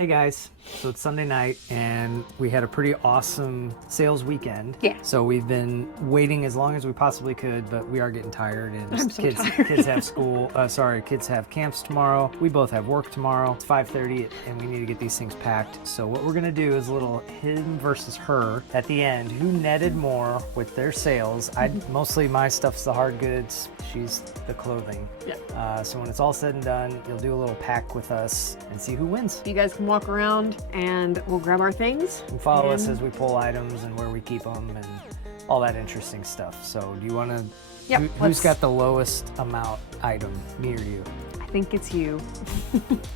Hey guys, so it's Sunday night and we had a pretty awesome sales weekend. Yeah. So we've been waiting as long as we possibly could, but we are getting tired and I'm so tired. kids have school, kids have camps tomorrow. We both have work tomorrow. It's 5:30 and we need to get these things packed. So what we're gonna do is a little him versus her at the end. Who netted more with their sales? Mostly my stuff's the hard goods. She's the clothing. Yeah. So when it's all said and done, you'll do a little pack with us and see who wins. You guys can walk around and we'll grab our things. And follow us as we pull items and where we keep them and all that interesting stuff. So do you want to, Yep, who's got the lowest amount item, me or you? I think it's you.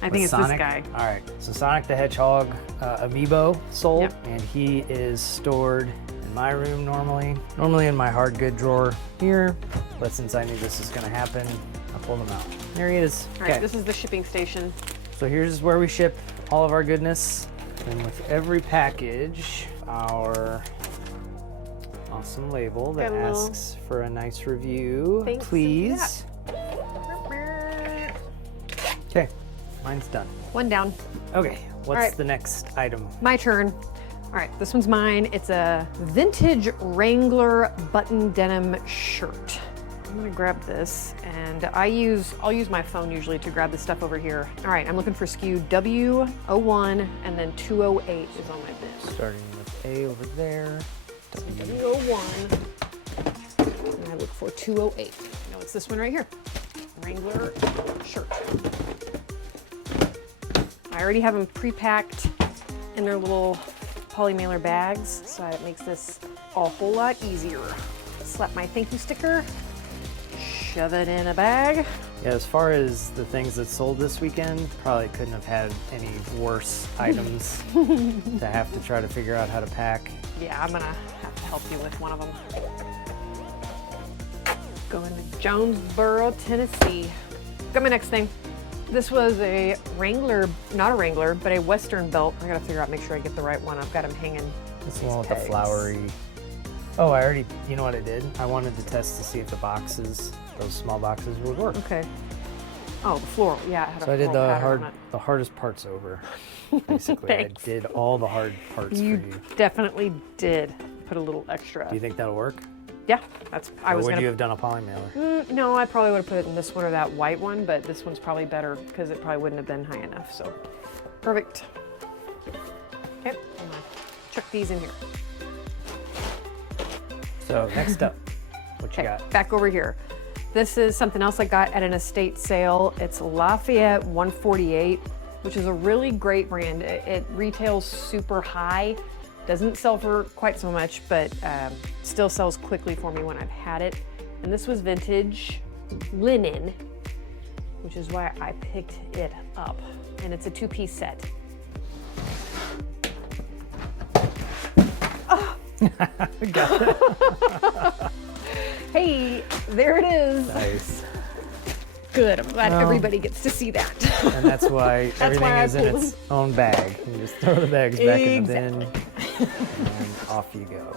I think it's Sonic? this guy. All right, so Sonic the Hedgehog amiibo sold, Yep. and he is stored in my room normally in my hard good drawer here, but since I knew this was gonna happen, I pulled him out. There he is. All right, this is the shipping station. So here's where we ship all of our goodness. And with every package, our awesome label that asks for a nice review, Thanks. please. Okay, mine's done. One down. Okay, what's right. the next item? My turn. All right, this one's mine. It's a vintage Wrangler button denim shirt. I'm gonna grab this, and I'll use my phone usually to grab the stuff over here. All right, I'm looking for SKU W01 and then 208 is on my bin. Starting with A over there. W01, and I look for 208. No, it's this one right here. Wrangler shirt. I already have them pre-packed in their little poly mailer bags, so it makes this a whole lot easier. Slap my thank you sticker, shove it in a bag. Yeah, as far as the things that sold this weekend, probably couldn't have had any worse items to have to try to figure out how to pack. Yeah, I'm gonna have to help you with one of them. Going to Jonesboro, Tennessee. Got my next thing. This was a Wrangler, not a Wrangler, but a Western belt. I gotta figure out, make sure I get the right one. I've got them hanging. This one with the flowery. Oh, you know what I did? I wanted to test to see if the boxes, those small boxes, would work. Okay. Oh, the floral. Yeah, it had a So I did floral the hardest parts over. Basically, Thanks. I did all the hard parts for you. Definitely did put a little extra. Do you think that'll work? Yeah, Or would you have done a poly mailer? No, I probably would have put it in this one or that white one, but this one's probably better because it probably wouldn't have been high enough. So, perfect. Okay, I'm gonna chuck these in here. So next up, what you got? Back over here. This is something else I got at an estate sale. It's Lafayette 148, which is a really great brand. It retails super high. Doesn't sell for quite so much, but still sells quickly for me when I've had it. And this was vintage linen, which is why I picked it up. And it's a two-piece set. Oh. Got it. Hey, there it is. Nice. Good, I'm glad everybody gets to see that. And that's why everything is in its own bag. You just throw the bags back in the bin, and off you go.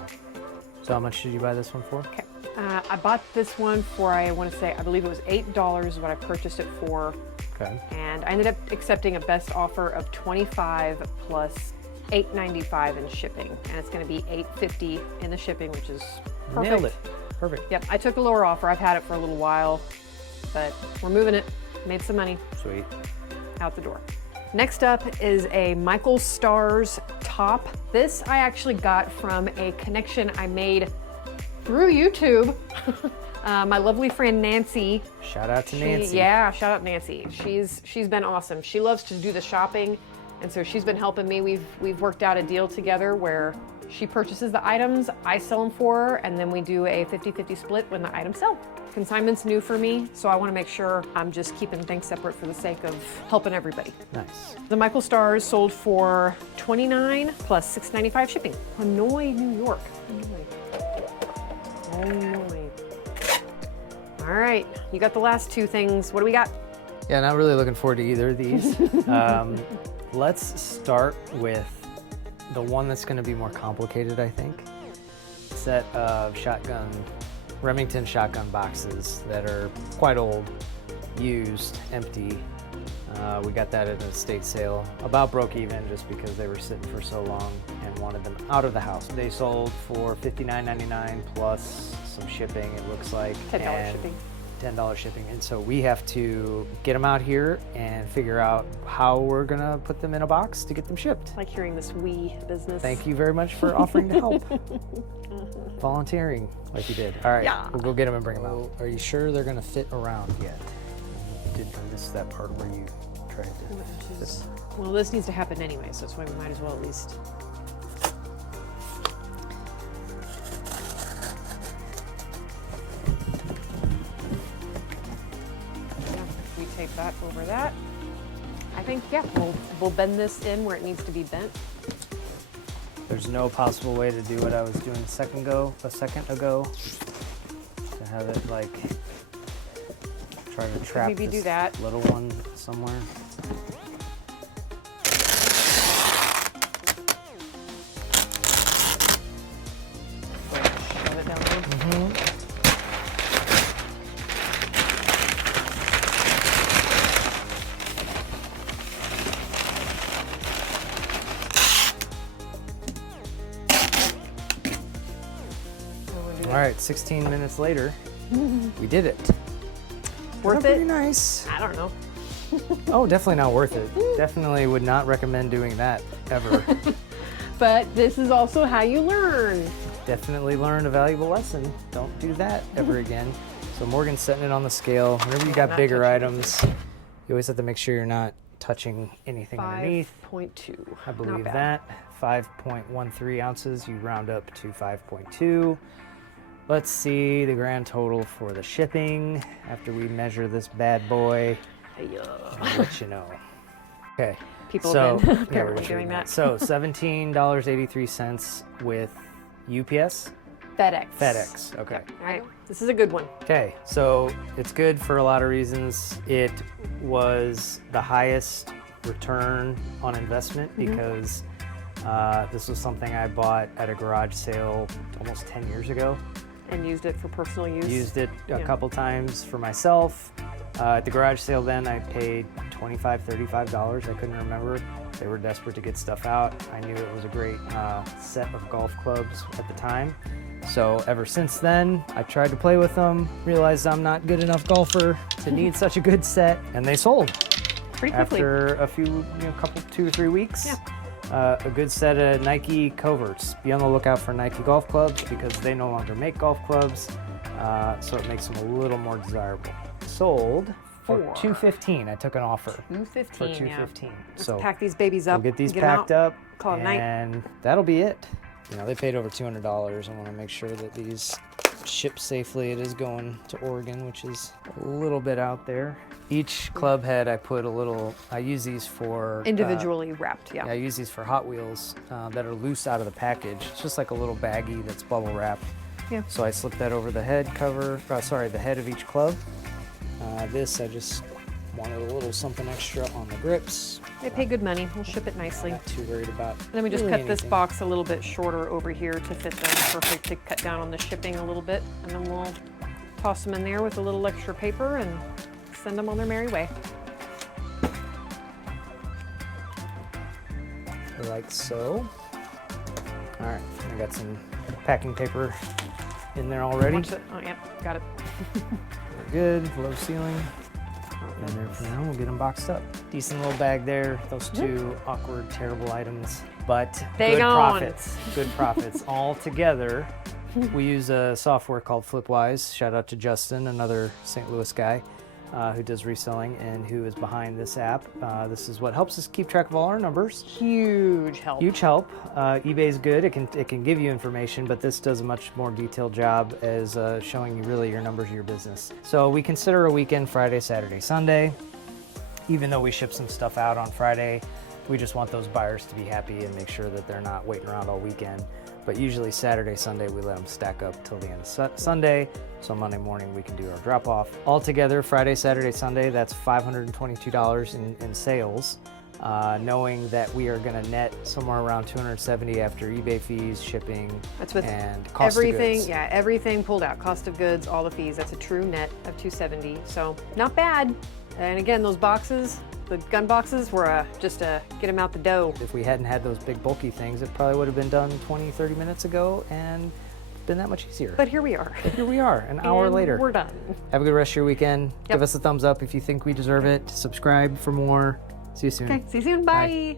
So how much did you buy this one for? Okay. I bought this one for, I believe it was $8 is what I purchased it for. Okay. And I ended up accepting a best offer of $25 plus $8.95 in shipping. And it's gonna be $8.50 in the shipping, which is perfect. Nailed it. Perfect. Yep, I took a lower offer. I've had it for a little while, but we're moving it. Made some money. Sweet. Out the door. Next up is a Michael Stars top. This I actually got from a connection I made through YouTube. My lovely friend Nancy. Shout out to Nancy. Yeah, shout out Nancy. She's been awesome. She loves to do the shopping, and so she's been helping me. We've worked out a deal together where she purchases the items, I sell them for her, and then we do a 50-50 split when the items sell. Consignment's new for me, so I want to make sure I'm just keeping things separate for the sake of helping everybody. Nice. The Michael Stars sold for $29 plus $6.95 shipping. Hanoi, New York. Hanoi. All right, you got the last two things. What do we got? Yeah, not really looking forward to either of these. Let's start with the one that's going to be more complicated, I think. Set of Remington shotgun boxes that are quite old, used, empty. We got that at an estate sale. About broke even just because they were sitting for so long and wanted them out of the house. They sold for $59.99 plus some shipping, it looks like. $10 shipping. $10 shipping. And so we have to get them out here and figure out how we're gonna put them in a box to get them shipped. I like hearing this we business. Thank you very much for offering to help. Volunteering like you did. All right, Yeah. we'll go get them and bring them out. Are you sure they're gonna fit around yet? Did you miss that part where you tried to fit them? Well, this needs to happen anyway, so that's why we might as well at least. Yeah, we tape that over that. I think, yeah, we'll bend this in where it needs to be bent. There's no possible way to do what I was doing a second ago, to have it like try to trap Maybe this do that. little one somewhere. Shove it down there. All right, 16 minutes later, we did it. Worth Pretty it? nice. I don't know. Oh, definitely not worth it. Definitely would not recommend doing that ever. But this is also how you learn. Definitely learned a valuable lesson. Don't do that ever again. So Morgan's setting it on the scale. Whenever you got Not bigger touching items, you always have to make sure you're not touching anything underneath. 5.2. I Not believe bad. that. 5.13 ounces, you round up to 5.2. Let's see the grand total for the shipping after we measure this bad boy. I'll let you know. Okay. People So, have been yeah, we're apparently just doing reading that. So $17.83 with UPS, FedEx. FedEx. Okay. All right, this is a good one. Okay, so it's good for a lot of reasons. It was the highest return on investment because this was something I bought at a garage sale almost 10 years ago. And used it for personal use. Used it a Yeah. couple times for myself. At the garage sale then I paid $25, $35. I couldn't remember. They were desperate to get stuff out. I knew it was a great set of golf clubs at the time. So ever since then, I tried to play with them, realized I'm not good enough golfer to need such a good set, and they sold Pretty quickly. after a few, couple, 2 or 3 weeks. Yeah. A good set of Nike coverts. Be on the lookout for Nike golf clubs because they no longer make golf clubs, so it makes them a little more desirable. Sold for $215. I took an offer for $215, yeah. $215. Let's So pack these babies up. we'll get these them packed out, up, call it a night. and that'll be it. They paid over $200. I want to make sure that these ship safely. It is going to Oregon, which is a little bit out there. Each club head, I put a little. I use these for Individually wrapped, I use these for Hot Wheels that are loose out of the package. It's just like a little baggie that's bubble wrapped. Yeah. So I slip that over the head cover. The head of each club. This I just wanted a little something extra on the grips. They pay good money. We'll ship it nicely. Not too worried about. And then we just really cut this anything. box a little bit shorter over here to fit them. Perfect to cut down on the shipping a little bit. And then we'll toss them in there with a little extra paper and send them on their merry way. Like so. All right, I got some packing paper in there already. Watch it. Oh, yeah, got it. We're good, low ceiling. In there for now, we'll get them boxed up. Decent little bag there. Those two awkward, terrible items, but They good gone. profits. Good profits all together. We use a software called Flipwise. Shout out to Justin, another St. Louis guy who does reselling and who is behind this app. This is what helps us keep track of all our numbers. Huge help. Huge help. eBay's good. It can give you information, but this does a much more detailed job as showing you really your numbers of your business. So we consider a weekend Friday, Saturday, Sunday. Even though we ship some stuff out on Friday, we just want those buyers to be happy and make sure that they're not waiting around all weekend. But usually Saturday, Sunday, we let them stack up till the end of Sunday. So Monday morning we can do our drop off. Altogether, Friday, Saturday, Sunday, that's $522 in sales. Knowing that we are going to net somewhere around $270 after eBay fees, shipping, That's with and cost everything. of goods. Yeah, everything pulled out. Cost of goods, all the fees. That's a true net of $270. So not bad. And again, those boxes, The gun boxes were just to get them out the dough. If we hadn't had those big bulky things, it probably would have been done 20, 30 minutes ago and been that much easier. But here we are. But here we are, an hour later. We're done. Have a good rest of your weekend. Yep. Give us a thumbs up if you think we deserve it. Subscribe for more. See you soon. Okay, see you soon. Bye.